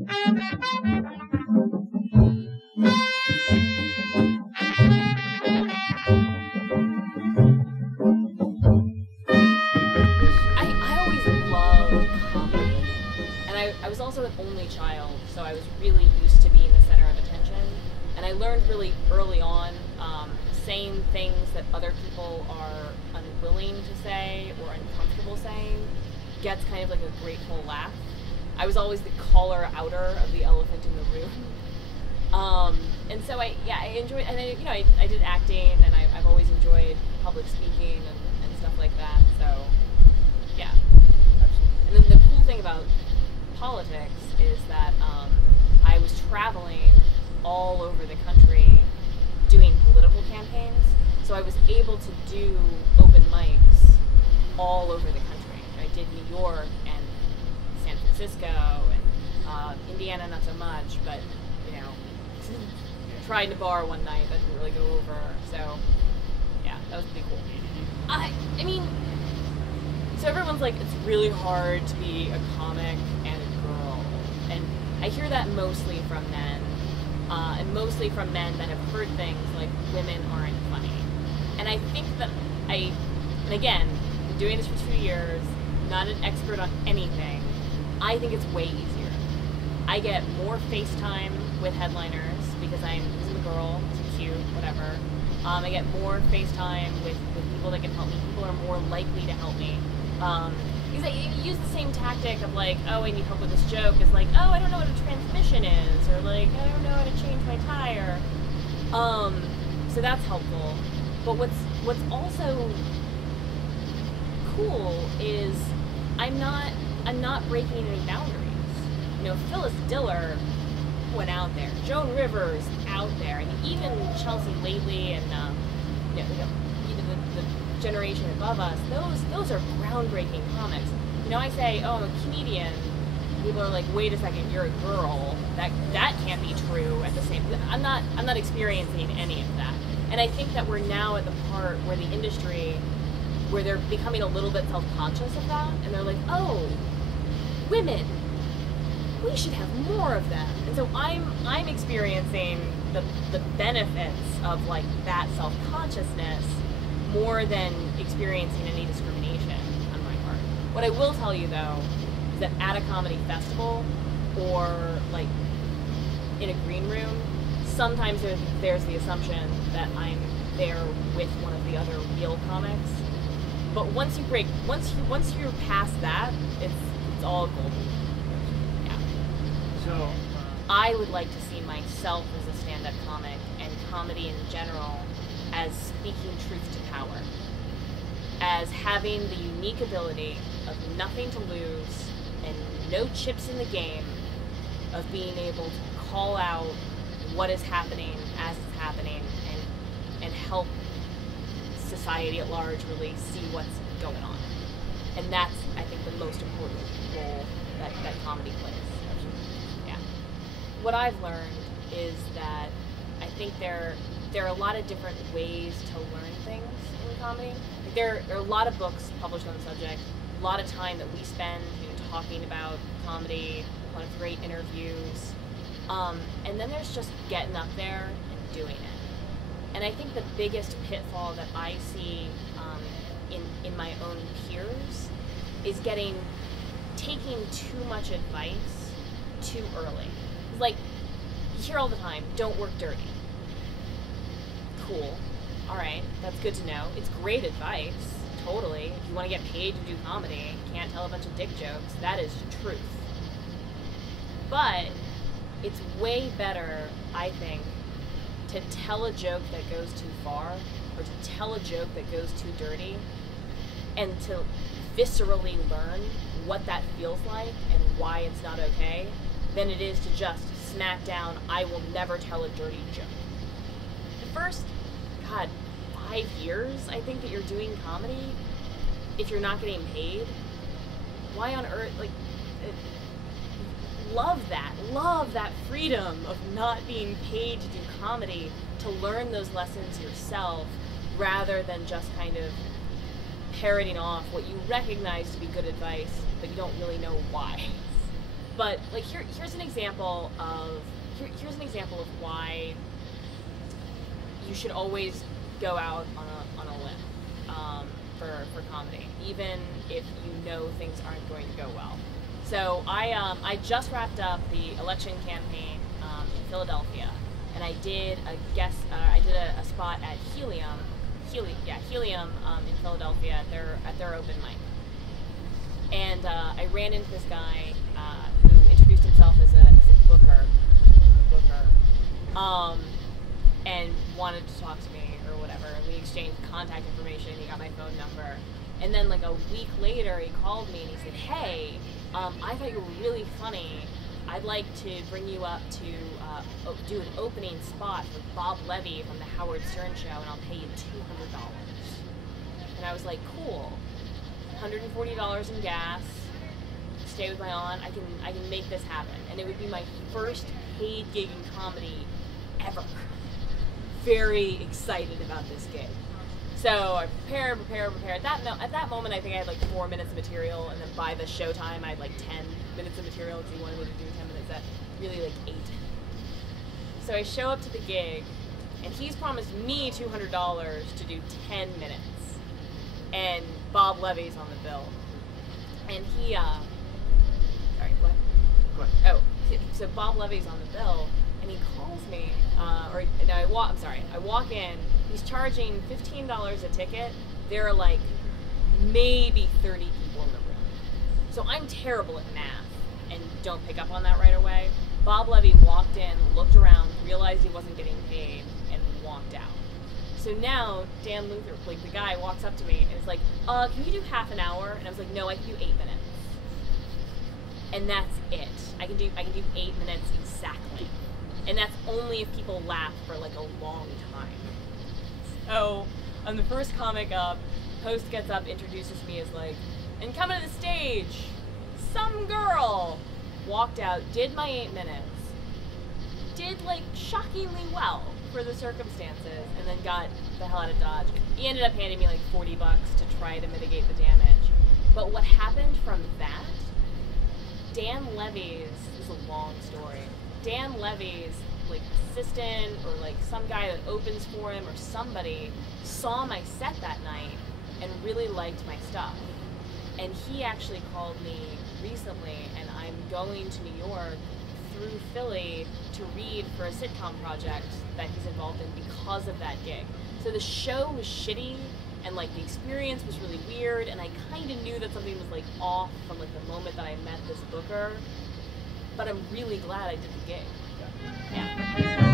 I always loved comedy, and I was also an only child, so I was really used to being the center of attention. And I learned really early on, saying things that other people are unwilling to say or uncomfortable saying gets kind of like a grateful laugh. I was always the caller outer of the elephant in the room. And so I enjoyed, and I did acting, and I've always enjoyed public speaking and stuff like that. So yeah. And then the cool thing about politics is that I was traveling all over the country doing political campaigns, so I was able to do open mics all over the country. I did New York and San Francisco and Indiana, not so much, but tried to bar one night that didn't really go over. So yeah, that was pretty cool. I mean, so everyone's like, it's really hard to be a comic and a girl, and I hear that mostly from men. And mostly from men that have heard things like women aren't funny. And I think that and again, been doing this for 2 years, not an expert on anything, I think it's way easier. I get more FaceTime with headliners because I'm a girl, it's cute, whatever. I get more FaceTime with people that can help me. People are more likely to help me. Because I use the same tactic of like, oh, I need help with this joke. It's like, oh, I don't know what a transmission is, or like, I don't know how to change my tire. So that's helpful. But what's also cool is I'm not breaking any boundaries. Phyllis Diller went out there. Joan Rivers out there. I mean, even Chelsea Lately and the generation above us, those are groundbreaking comics. I say, oh, I'm a comedian. People are like, wait a second, you're a girl. That can't be true at the same. I'm not experiencing any of that. And I think that we're now at the part where the industry, where they're becoming a little bit self-conscious of that, and they're like, oh, women, we should have more of them. And so I'm experiencing the benefits of like that self-consciousness more than experiencing any discrimination on my part. What I will tell you though is that at a comedy festival or like in a green room, sometimes there's the assumption that I'm there with one of the other real comics. But once you're past that, it's all golden. Yeah. So I would like to see myself as a stand-up comic and comedy in general as speaking truth to power, as having the unique ability of nothing to lose and no chips in the game, of being able to call out what is happening as it's happening and help society at large really see what's going on. And that's, I think, the most important role that comedy plays. Yeah. What I've learned is that I think there are a lot of different ways to learn things in comedy. Like there are a lot of books published on the subject, a lot of time that we spend talking about comedy, a lot of great interviews, and then there's just getting up there and doing it. And I think the biggest pitfall that I see in my own peers is taking too much advice too early. Like, you hear all the time, don't work dirty. Cool. Alright, that's good to know. It's great advice, totally. If you want to get paid to do comedy, can't tell a bunch of dick jokes, that is truth. But it's way better, I think, to tell a joke that goes too far, or to tell a joke that goes too dirty, and to viscerally learn what that feels like and why it's not okay, than it is to just smack down, I will never tell a dirty joke. The first, 5 years, I think, that you're doing comedy, if you're not getting paid, why on earth, love that freedom of not being paid to do comedy, to learn those lessons yourself, rather than just kind of parroting off what you recognize to be good advice, but you don't really know why. But like here's an example of why you should always go out on a limb for comedy, even if you know things aren't going to go well. So I just wrapped up the election campaign in Philadelphia, and I did a spot at Helium in Philadelphia at their open mic. And I ran into this guy who introduced himself as a booker, and wanted to talk to me or whatever. And we exchanged contact information. He got my phone number, and then like a week later, he called me and he said, "Hey, I thought you were really funny. I'd like to bring you up to do an opening spot for Bob Levy from the Howard Stern Show, and I'll pay you $200." And I was like, "Cool. $140 in gas, stay with my aunt, I can make this happen." And it would be my first paid gig in comedy ever. Very excited about this gig. So I prepare. At that moment, I think I had like 4 minutes of material, and then by the show time, I had like 10 minutes of material because he wanted me to do 10 minutes at really like 8. So I show up to the gig, and he's promised me $200 to do 10 minutes. And Bob Levy's on the bill. And he, sorry, what? Go ahead. Oh, so Bob Levy's on the bill, and he calls me, I walk in, he's charging $15 a ticket. There are like maybe 30 people in the room. So I'm terrible at math and don't pick up on that right away. Bob Levy walked in, looked around, realized he wasn't getting paid, and walked out. So now Dan Luther, like the guy, walks up to me and is like, "Can you do half an hour?" And I was like, "No, I can do 8 minutes." And that's it. I can do 8 minutes exactly. And that's only if people laugh for like a long time. So I'm the first comic up. Host gets up, introduces me as like, "And coming to the stage, some girl." Walked out, did my 8 minutes, did like shockingly well for the circumstances, and then got the hell out of Dodge. He ended up handing me like $40 to try to mitigate the damage. But what happened from that, Dan Levy's, this is a long story, Dan Levy's like assistant or like some guy that opens for him or somebody saw my set that night and really liked my stuff. And he actually called me recently, and I'm going to New York through Philly to read for a sitcom project that he's involved in because of that gig. So the show was shitty, and like the experience was really weird, and I kind of knew that something was like off from like the moment that I met this booker, but I'm really glad I did the gig. Yeah.